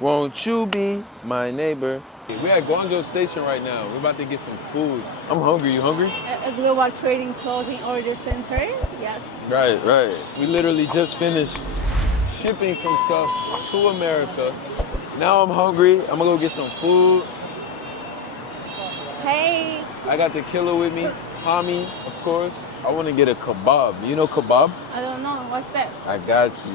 Won't you be my neighbor? We're at Guangzhou Station right now. We're about to get some food. I'm hungry. You hungry? A global trading clothing order center. Yes. Right, right. We literally just finished shipping some stuff to America. Now I'm hungry. I'm gonna go get some food. Hey. I got the killer with me, Hami, of course. I want to get a kebab. You know kebab? I don't know. What's that? I got you.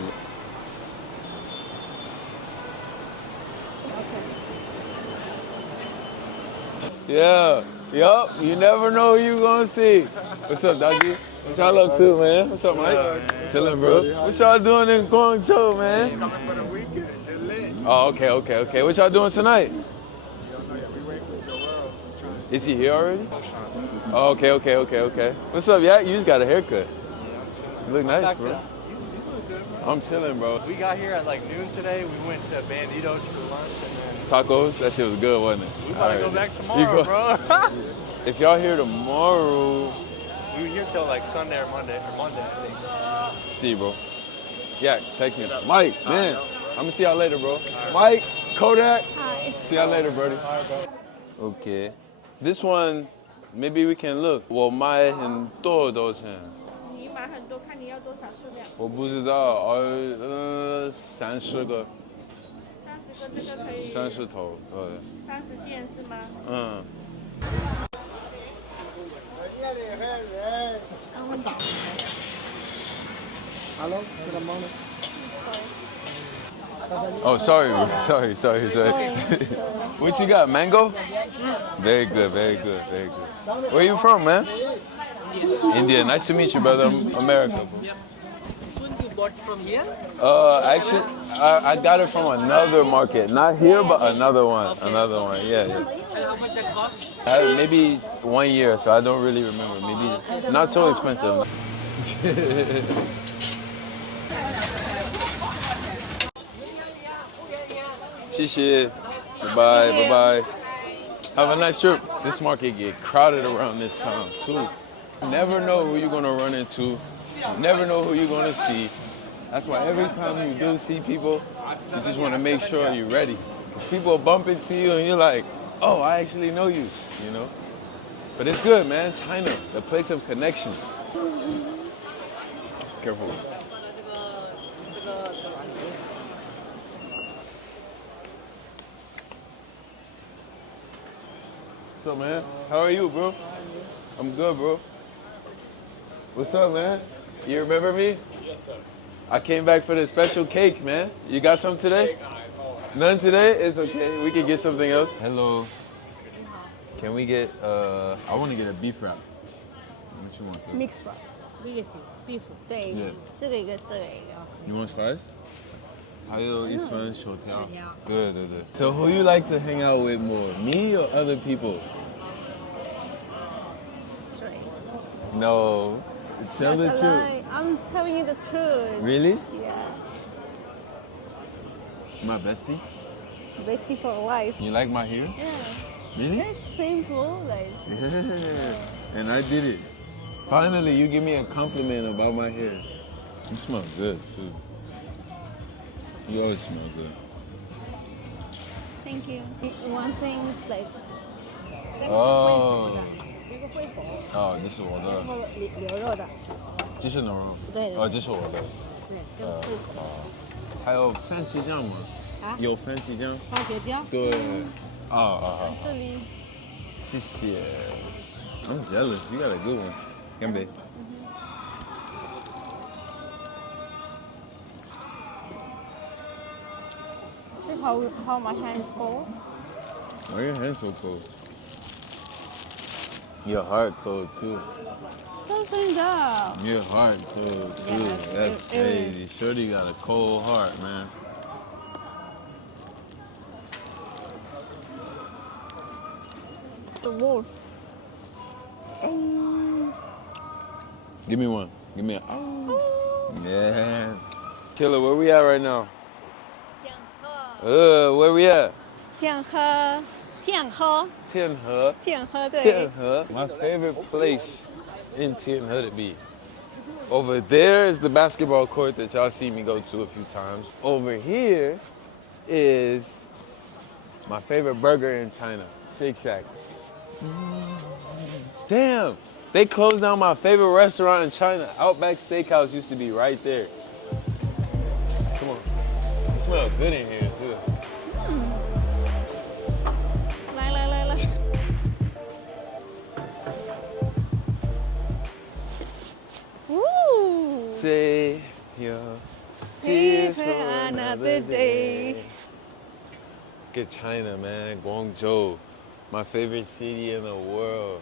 Yeah, yup. You never know who you gonna see. What's up, doggy? What y'all up to, man? What's up, Mike? Chilling, bro. What y'all doing in Guangzhou, man? Coming for the weekend. It's lit. Oh, okay. What y'all doing tonight? Is he here already? Oh, okay. What's up, yeah? You just got a haircut. You look nice, bro. I'm chilling, bro. We got here at like noon today. We went to Banditos for lunch and then Tacos? That shit was good, wasn't it? we about to go back tomorrow, bro. If y'all here tomorrow, We were here till like Sunday or Monday, I think. see you, bro. Yeah, text me. Mike, man, I'm gonna see y'all later, bro. Mike, Kodak, Hi. see y'all later, buddy. Okay. This one, maybe we can look. 我买很多钱。你买很多，看你要多少数量。我不知道，30个30个，这个可以。 ，30头，对。 30件是吗？嗯。Hello, good morning. Oh, sorry. What you got, mango? Very good. Where you from, man? India. Nice to meet you, brother. I'm America. This one you bought from here? Actually, I got it from another market. Not here, but another one. Another one. Yeah. And how much that cost? Maybe 1 year, so I don't really remember. Maybe not so expensive. Xie. Bye-bye. Have a nice trip. This market get crowded around this time too. You never know who you're gonna run into. You never know who you're gonna see. That's why every time you do see people, you just wanna make sure you're ready. If people bump into you and you're like, oh, I actually know you, you know? But it's good, man. China, the place of connections. Careful. What's up, man? How are you, bro? I'm good, bro. What's up, man? You remember me? Yes, sir. I came back for the special cake, man. You got some today? None today? It's okay. We can get something else. Hello. Can we get, I want to get a beef wrap. What you want? Mixed wrap，一个是 beef，对 Yeah. 这个一个，这个一个。 You want spice? 还有一份薯条。对。So who you like to hang out with more, me or other people? No. Tell the That's a truth. lie. I'm telling you the truth. Really? Yeah. My bestie? Bestie for a wife. You like my hair? Yeah. Really? It's simple, like. Yeah. And I did it. Finally, you give me a compliment about my hair. You smell good too. You always smell good. Thank you. One thing is like. Oh. 这个会红，哦，这是我的，牛肉的，这是牛肉。对这是我的。对，这个是会红。还有番茄酱吗？啊？有番茄酱。番茄酱？对。这里。谢谢。I'm jealous. You got a good one. Can be. See how my hands cold? Why are your hands so cold? Your heart cold too. Something up. Your heart cold too. Yeah, That's it is. crazy. Shorty got a cold heart, man. The wolf. Give me one. Give me a. Yeah. Killer, where we at right now? Where we at? 天河，天河，天河。天河，对。天河. My favorite place in Tianhe to be. Over there is the basketball court that y'all see me go to a few times. Over here is my favorite burger in China, Shake Shack. Damn, they closed down my favorite restaurant in China. Outback Steakhouse used to be right there. Come on. It smells good in here, too. La. Woo! Say your tears for another day. Look at China, man. Guangzhou, my favorite city in the world.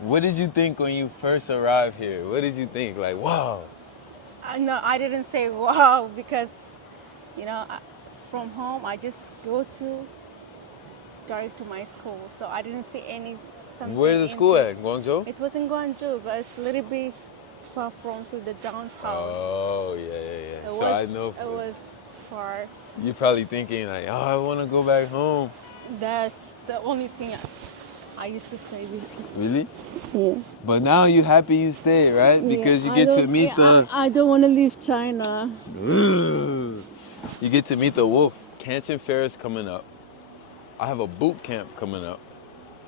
What did you think when you first arrived here? What did you think? Like, wow. No, I didn't say wow because, from home I just go direct to my school, so I didn't see any. Where's the school at? Guangzhou? It was in Guangzhou, but it's a little bit far from to the downtown. Oh, yeah. So I know. It was far. You're probably thinking like, oh, I want to go back home. That's the only thing I used to say. Really? Yeah. But now you're happy you stayed, right? Because you get to meet the... I don't want to leave China. You get to meet the wolf. Canton Fair is coming up. I have a boot camp coming up.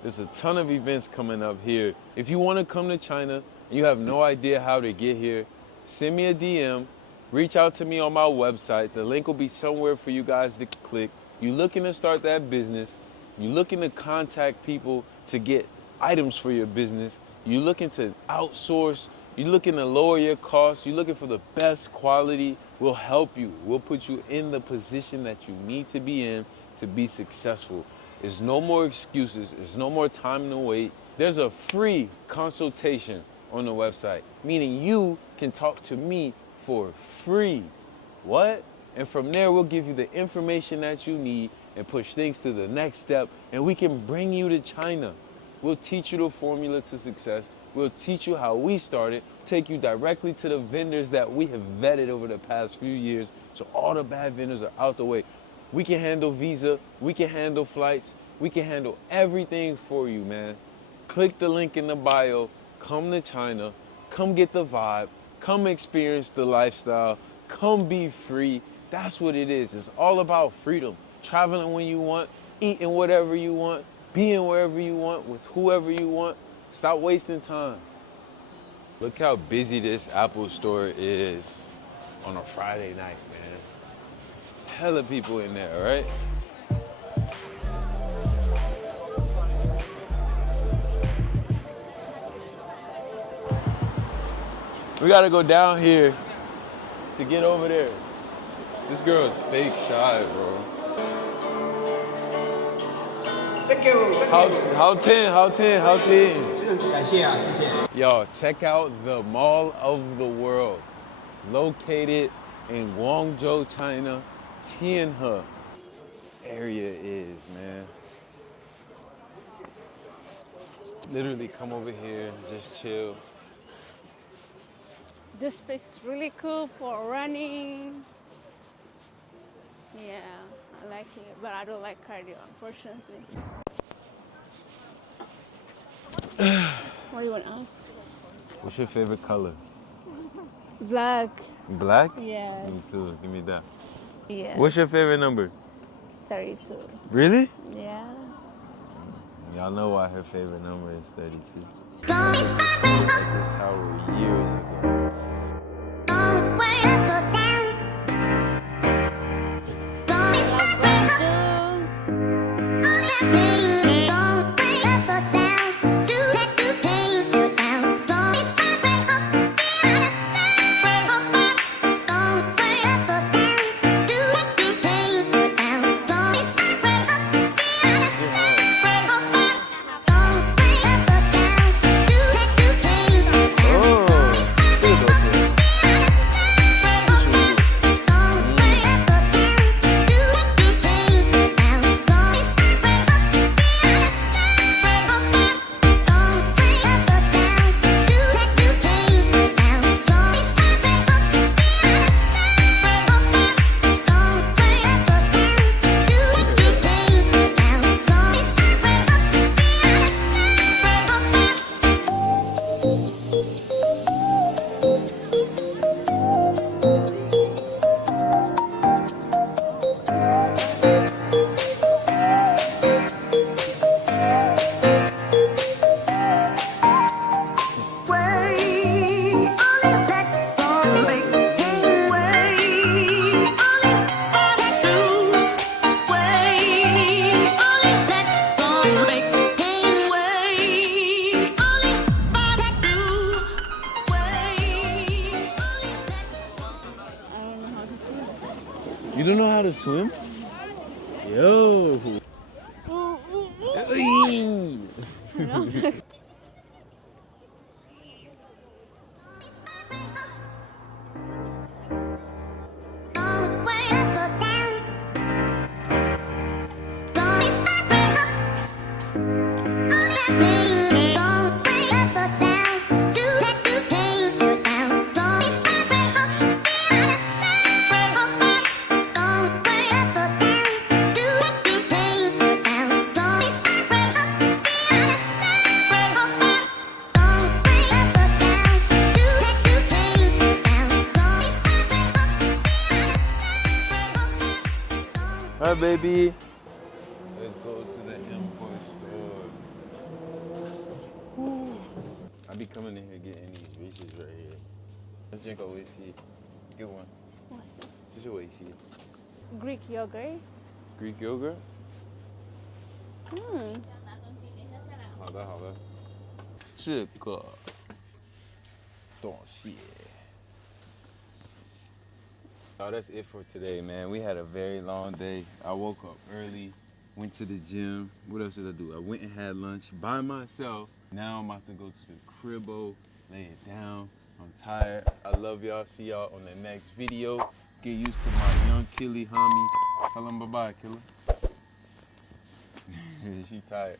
There's a ton of events coming up here. If you want to come to China and you have no idea how to get here, send me a DM. Reach out to me on my website. The link will be somewhere for you guys to click. You're looking to start that business. You're looking to contact people to get items for your business. You're looking to outsource. You're looking to lower your costs. You're looking for the best quality. We'll help you. We'll put you in the position that you need to be in to be successful. There's no more excuses. There's no more time to wait. There's a free consultation on the website, meaning you can talk to me for free. What? And from there, we'll give you the information that you need and push things to the next step, and we can bring you to China. We'll teach you the formula to success. We'll teach you how we started, take you directly to the vendors that we have vetted over the past few years, so all the bad vendors are out the way. We can handle visa, we can handle flights, we can handle everything for you, man. Click the link in the bio, come to China, come get the vibe, come experience the lifestyle, come be free. That's what it is. It's all about freedom. Traveling when you want, eating whatever you want, being wherever you want, with whoever you want. Stop wasting time. Look how busy this Apple store is on a Friday night, man. Hella people in there, right? We gotta go down here to get over there. This girl is fake shy, bro. Thank you. How 10? Yo, check out the Mall of the World, located in Guangzhou, China. Tianhe area is, man. Literally come over here, just chill. This space is really cool for running. Yeah, I like it, but I don't like cardio, unfortunately. What do you want to ask? What's your favorite color? Black. Black? Yes. Me too, give me that. Yeah. What's your favorite number? 32. Really? Yeah. Y'all know why her favorite number is 32. At this tower years ago. swim? Yo. Hey. Hi, baby. Let's go to the import store. I be coming in here getting these riches right here. Let's drink over here. Good one. What's this? Just your way, see. Greek yogurt. Greek yogurt? 嗯，好的，好的。这个多谢。Oh, that's it for today, man. We had a very long day. I woke up early, went to the gym. What else did I do? I went and had lunch by myself. Now I'm about to go to the cribbo, lay it down. I'm tired. I love y'all. See y'all on the next video. Get used to my young Killy, Hami. Tell him bye-bye, Killer. She tired.